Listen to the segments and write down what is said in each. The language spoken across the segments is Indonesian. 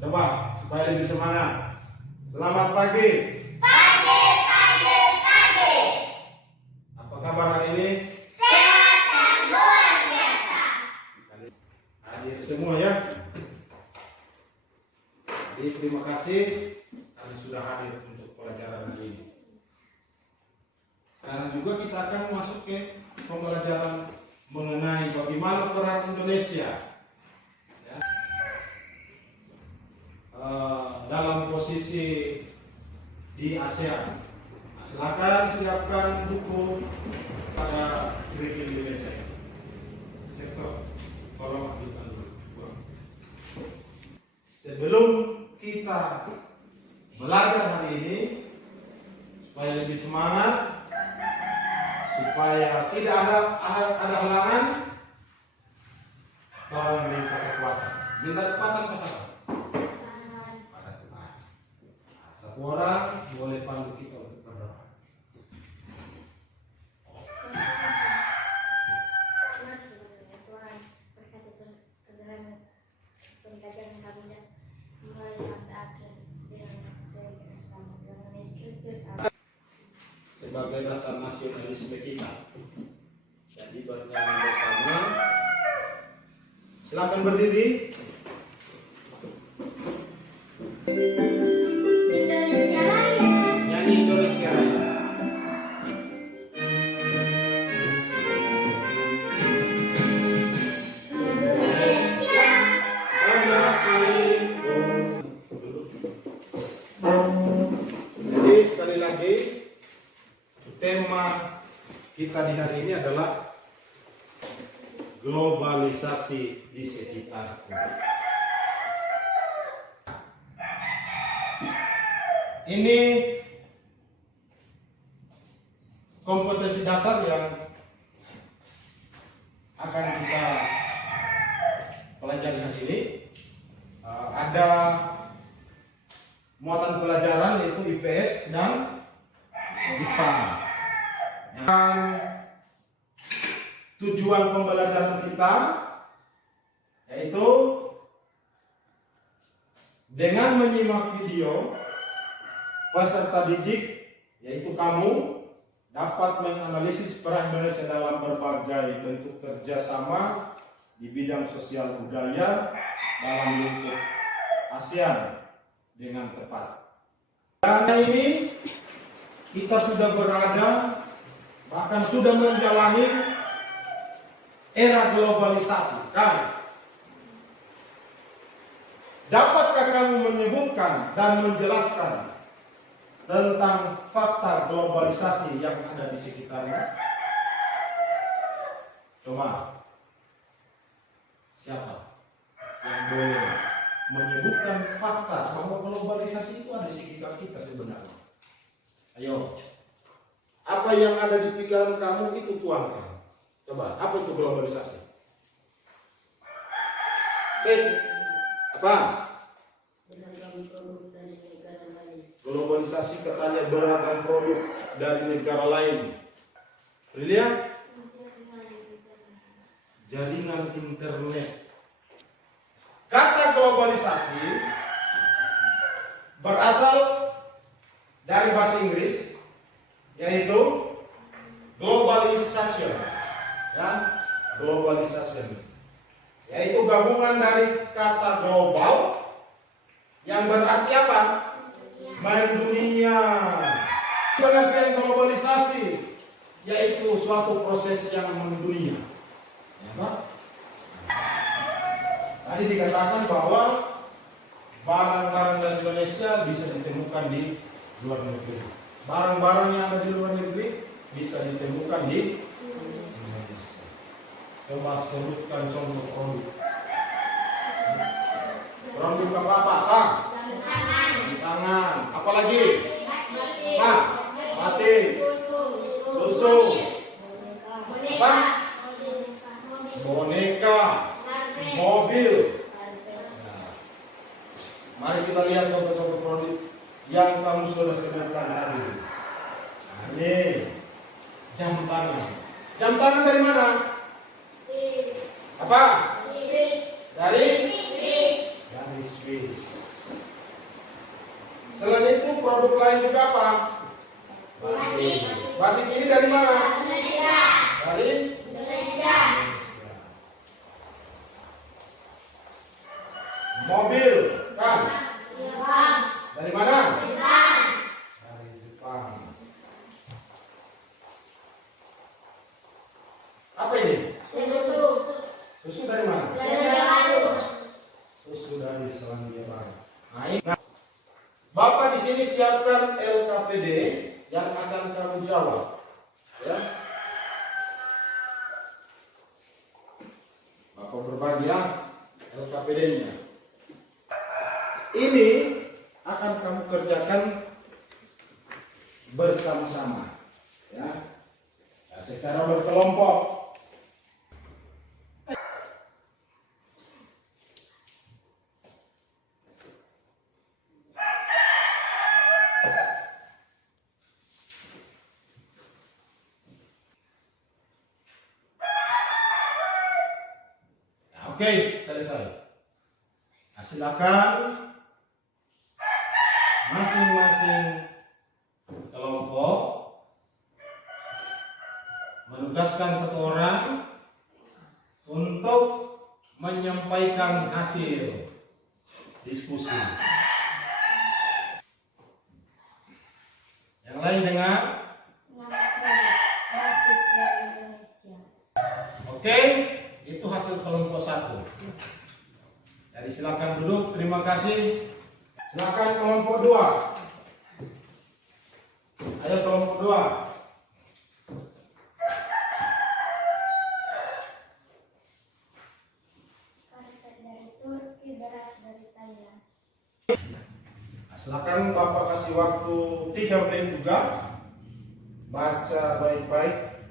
Coba supaya lebih semangat. Selamat pagi. Pagi. Apa kabar hari ini? Sehat dan luar biasa. Hadir semua ya. Jadi terima kasih kalian sudah hadir untuk pelajaran hari ini. Sekarang juga kita akan masuk ke pembelajaran mengenai bagaimana peran Indonesia ya, dalam posisi di ASEAN. Silakan siapkan buku pada curriculum belajar. Sektor, tolong ambilkan dulu. Sebelum kita belajar hari ini, supaya lebih semangat, supaya tidak ada halangan, tolong minta kekuatan. Minta kekuatan pasangan. Pada Tuhan. Satu orang boleh pandu kita untuk berdoa. Tuhan, berkati kebenaran pembelajaran kami dan mulai sampai akhir dengan selama dengan Yesus. Sebagai rasa nasionalisme kita. Jadi bernyanyi bersama. Silakan berdiri. Indonesia Raya. Nyanyi Indonesia Raya. Indonesia. Anak airku. Jadi sekali lagi tema kita di hari ini adalah globalisasi di sekitarku. Ini kompetensi dasar yang akan kita pelajari hari ini. Ada muatan pelajaran yaitu IPS dan IPA. Dan tujuan pembelajaran kita yaitu dengan menyimak video, peserta didik yaitu kamu dapat menganalisis peran Indonesia dalam berbagai bentuk kerjasama di bidang sosial budaya dalam lingkup ASEAN dengan tepat. Dan ini kita sudah berada, bahkan sudah menjalani era globalisasi. Kan? Dapatkah kamu menyebutkan dan menjelaskan tentang fakta globalisasi yang ada di sekitarnya? Coba, siapa yang boleh menyebutkan fakta bahwa globalisasi itu ada di sekitar kita sebenarnya? Ayo, apa yang ada di pikiran kamu itu tuangkan. Coba, apa itu globalisasi? Apa? Globalisasi katanya beragam produk dari negara lain. Lihat, jaringan internet. Kata globalisasi berasal dari bahasa Inggris, yaitu globalization, ya, globalization, yaitu gabungan dari kata global yang berarti apa? Mendunia. Pengertian globalisasi yaitu suatu proses yang mendunia. Ya, tadi dikatakan bahwa barang-barang dari Indonesia bisa ditemukan di luar negeri. Barang-barang yang ada di luar negeri bisa ditemukan di Indonesia. Coba sebutkan contoh produk. Produk apa? Tangan. Apalagi? Batik. Susu. Apa? Boneka. Mobil. Nah, mari kita lihat contoh-contoh produk yang kamu sudah sebutkan tadi. Ini jam tangan. Jam tangan dari mana? Apa? Dari Swiss. produk lain juga apa? Batik. Batik ini dari mana? Indonesia. Dari Indonesia. mobil, kan? Jepang. Dari mana? Jepang. Dari Jepang. Apa ini? Susu. Susu dari mana? Selandia Baru. Susu dari Selandia Baru. Nah, Bapak di sini siapkan LKPD yang akan kamu jawab, ya. Bapak berbagi ya LKPD-nya. Ini akan kamu kerjakan bersama-sama, ya. Secara berkelompok. Oke, selesai. Nah, silakan masing-masing kelompok menugaskan satu orang untuk menyampaikan hasil diskusi. Yang lain dengar? Batik dari Indonesia. Oke, itu hasil kelompok 1. Jadi silakan duduk, terima kasih. Silakan kelompok 2. Ayo kelompok 2. Karpet dari Turki, beras dari Thailand. Nah, silakan Bapak kasih waktu 3 menit juga. Baca baik-baik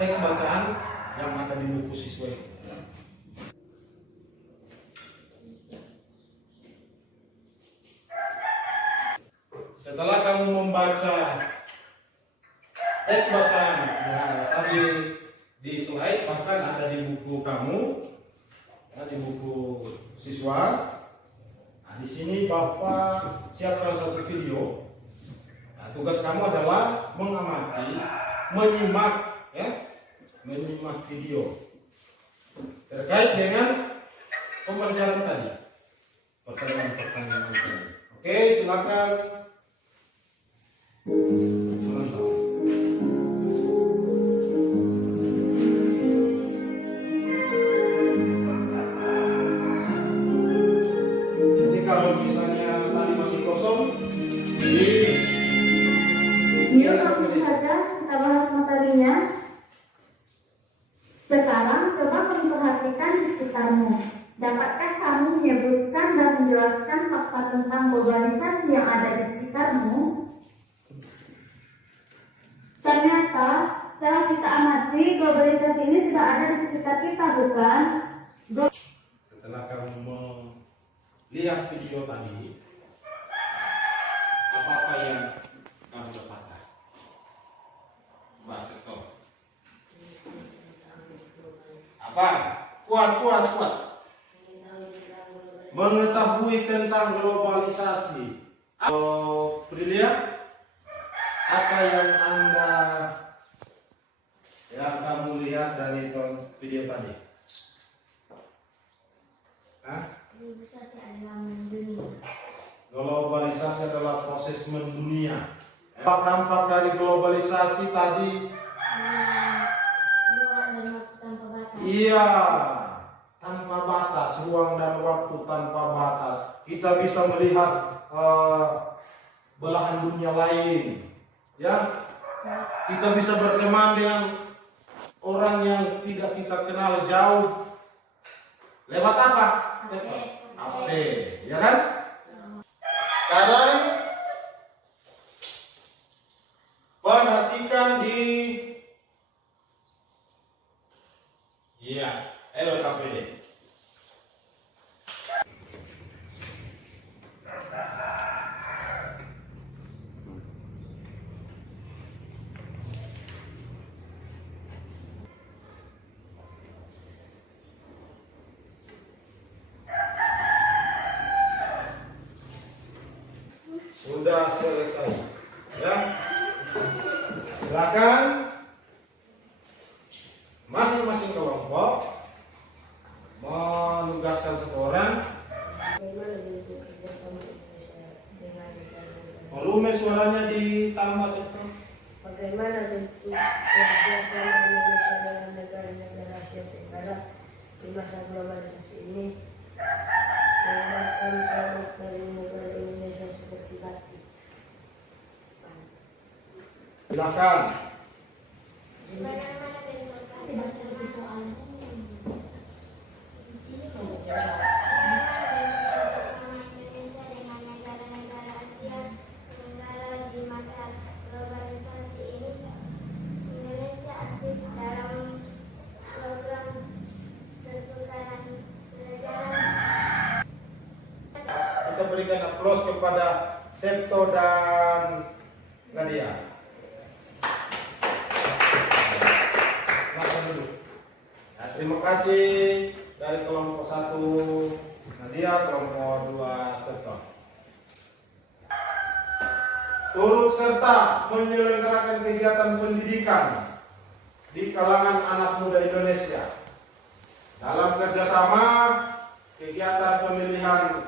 teks bacaan yang ada di buku siswa itu. Setelah kamu membaca teks bacaan tadi di slide, bahkan ada di buku kamu, ya, di buku siswa. Nah, di sini Bapak siapkan satu video. Nah, tugas kamu adalah mengamati, menyimak, ya, menyimak video terkait dengan pembelajaran tadi, pertanyaan-pertanyaan tadi. Oke, silakan. Jadi kalau misalnya tadi masih kosong, Yuk langsung saja kita bahas materinya. Sekarang coba kamu perhatikan di sekitarmu. Dapatkah kamu menyebutkan dan menjelaskan fakta tentang globalisasi yang ada di sekitarmu? Ternyata setelah kita amati, globalisasi ini sudah ada di sekitar kita, bukan? setelah kamu melihat video tadi, apa-apa yang kamu dapatkan? Bahasa kau. Apa? Kuat. Mengetahui tentang globalisasi. Prilia, apa yang kamu lihat dari video tadi? Hah? Globalisasi adalah mendunia. Globalisasi adalah proses mendunia. Apa dampak dari globalisasi tadi? Ruang dan waktu tanpa batas. Iya, tanpa batas, ruang dan waktu tanpa batas. Kita bisa melihat belahan dunia lain, ya. Kita bisa berteman dengan orang yang tidak kita kenal jauh. Lewat apa? HP, ya kan? Sekarang perhatikan di LKPD. Volume suaranya ditambah sektor. Bagaimana bentuk kerjasama Indonesia dengan negara-negara Asia Tenggara di masa globalisasi ini? Mengembangkan produk dari negara Indonesia seperti batik. Silakan. Bagaimana bentuk kerjasama Indonesia dengan negara-negara Asia Tenggara di masa globalisasi ini? Indonesia aktif dalam program pertukaran pelajaran. Kita berikan aplaus kepada Septo dan Nadia. Langsung dulu. Nah, terima kasih dari kelompok 1 Nadia, kelompok 2 Septo. Turut serta menyelenggarakan kegiatan pendidikan di kalangan anak muda Indonesia dalam kerjasama kegiatan pemilihan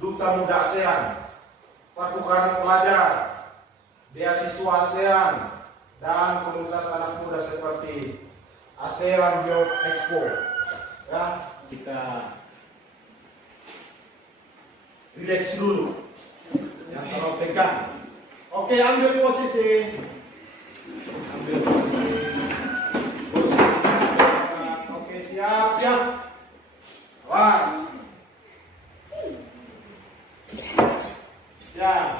Duta Muda ASEAN, pertukaran pelajar, beasiswa ASEAN, dan komunitas anak muda seperti ASEAN Youth Expo. Ya, kita relax dulu. Yang kalau pegang. Oke, ambil posisi. Ambil posisi. Oke, siap, siap. Awas. Siap.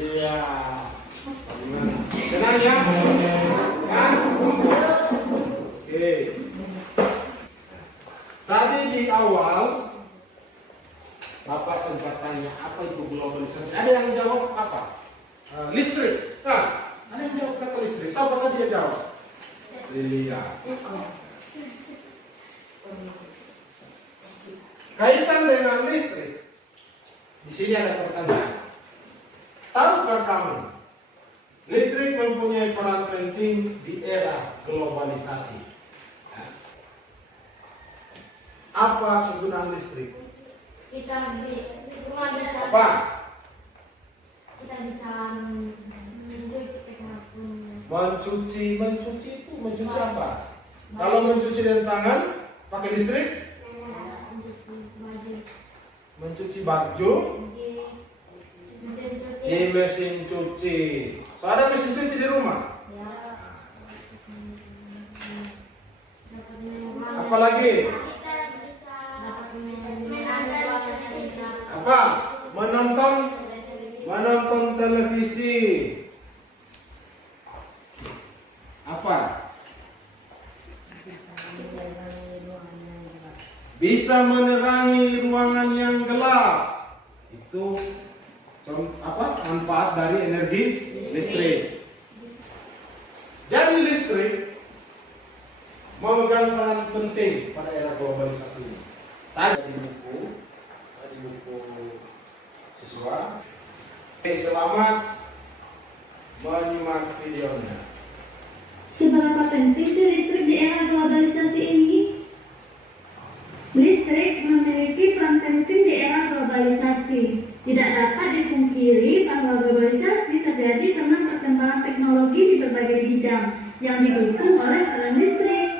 Iya. Tenang ya. Ya. Oke. Tadi di awal Bapak sempat tanya apa itu globalisasi. Ada yang jawab apa? Listrik. Nah, ada yang jawab kata listrik. Siapa tadi yang jawab? Iya. Kaitan dengan listrik. Di sini ada pertanyaan. Tahukah kamu listrik mempunyai peran penting di era globalisasi? Apa kegunaan listrik? Kita cuma bisa Apa? kita bisa Mencuci itu mencuci apa? Kalau mencuci dengan tangan pakai listrik? Mencuci baju di mesin cuci. So, ada mesin cuci di rumah? Apalagi? Apa? Menonton televisi. Apa? Bisa menerangi ruangan yang gelap. Itu apa? Manfaat dari energi listrik. Jadi listrik memegang peran penting pada era globalisasi ini. Tadi buku siswa. Selamat menyimak videonya. Seberapa penting sih listrik di era globalisasi ini? Listrik memiliki peran penting di era globalisasi. Tidak dapat dipungkiri bahwa globalisasi terjadi karena perkembangan teknologi di berbagai bidang yang didukung oleh peran listrik.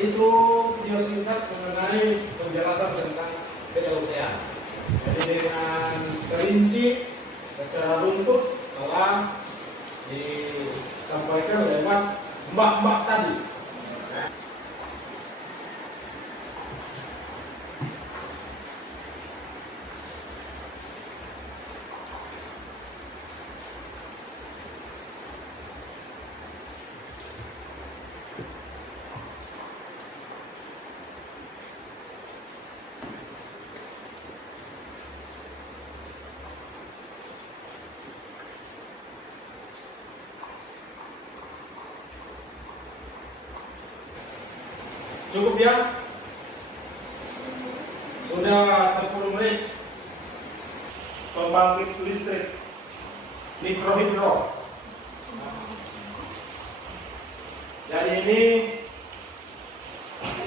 Itu video singkat mengenai penjelasan tentang PLTA. Jadi dengan perinci secara runtut telah disampaikan lewat mbak-mbak tadi. Cukup ya? Sudah 10 menit. Pembangkit listrik mikrohidro. Jadi ini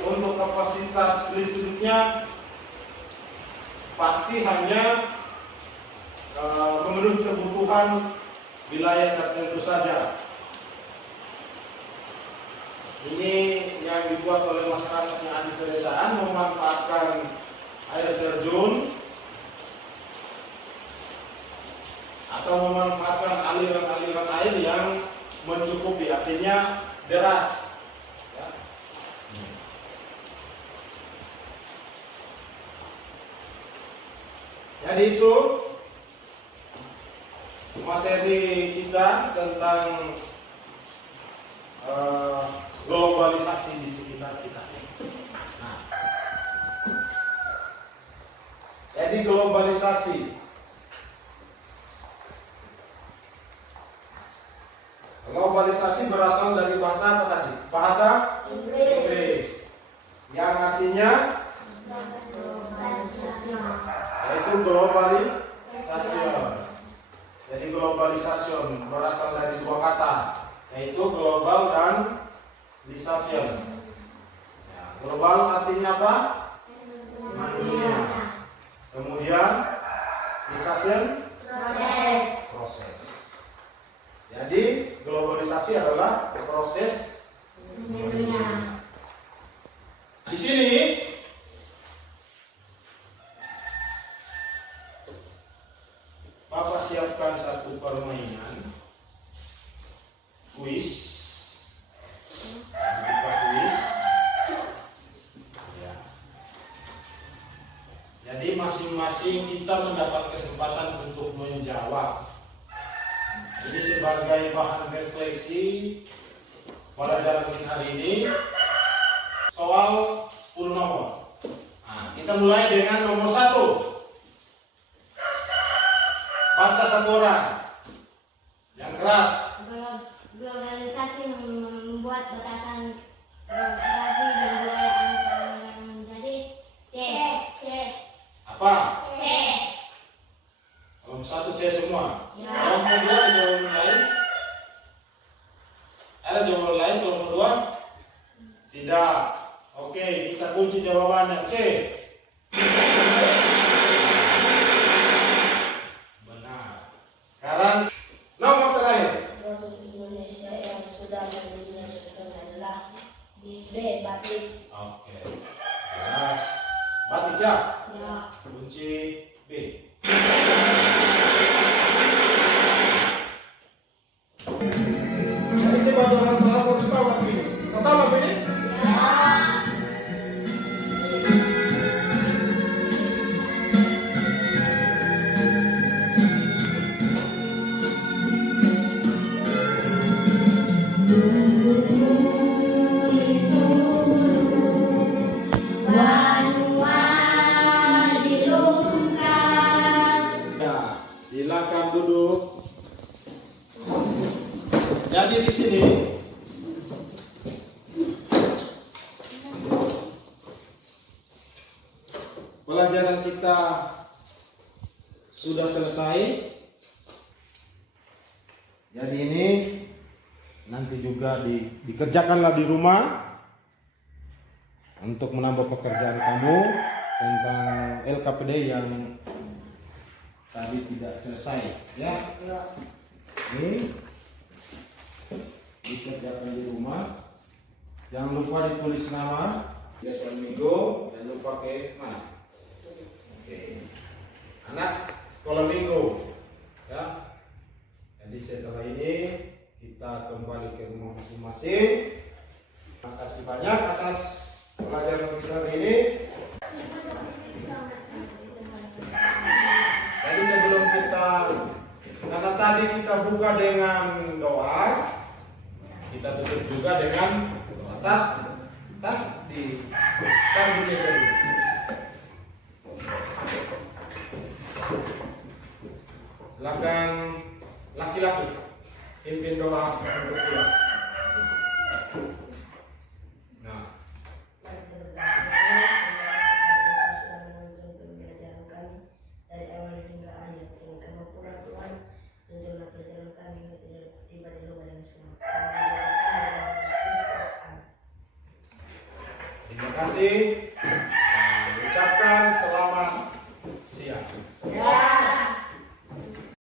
untuk kapasitas listriknya pasti hanya memenuhi kebutuhan wilayah tertentu saja. Ini yang dibuat oleh masyarakat yang ada di pedesaan, memanfaatkan air terjun atau memanfaatkan aliran-aliran air yang mencukupi, artinya deras. Ya. Jadi itu materi kita tentang globalisasi di sekitar kita. Nah, jadi globalisasi. Globalisasi berasal dari bahasa apa tadi? Bahasa Inggris. Yang artinya yaitu globalisasi. Jadi globalisasi berasal dari dua kata, yaitu global dan lisation. Ya, global artinya apa? Dunia. Kemudian lisation proses. Jadi globalisasi adalah proses dunia. Di sini Bapak siapkan satu permainan kuis. Kuis. Ya. Jadi masing-masing kita mendapat kesempatan untuk menjawab. Ini sebagai bahan refleksi pelajaran hari ini. Soal 10 nomor. Nah, kita mulai dengan nomor 1. Baca satu orang. Yang keras. Globalisasi membuat batasan geografi dan budaya antar negara menjadi C. Apa? C. Nomor 1 C semua. Ya. Nomor 2 ada jawaban lain? Ada jawaban lain kalau nomor 2? Tidak. Oke, kita kunci jawabannya C. Benar. Sekarang nomor terakhir. Produk Indonesia yang sudah dinyatakan adalah B. Batik. Oke. Jelas. Batik ya? Ya. Kunci B. Jadi sebagai orang salah harus tahu lagu ini. Saya tahu lagu ini? Ya, silakan duduk. Jadi di sini pelajaran kita sudah selesai. Jadi ini nanti juga dikerjakanlah di rumah untuk menambah pekerjaan kamu tentang LKPD yang tadi tidak selesai, ya. Ini dikerjakan di rumah. Jangan lupa ditulis nama, biasa minggu, dan lupa ke mana. Oke. Anak sekolah minggu, ya. Jadi setelah ini kita kembali ke rumah masing-masing. Terima kasih banyak atas pelajaran kita hari ini. Jadi sebelum kita, karena tadi kita buka dengan doa, kita tutup juga dengan tas di taruh di meja dulu. Silakan laki-laki pimpin doa untuk dia. Nah, dari awal hingga akhir, dengan kemampuan Tuhan, tunjuklah perjalanan kami tiba di rumah yang selamat. Terima kasih.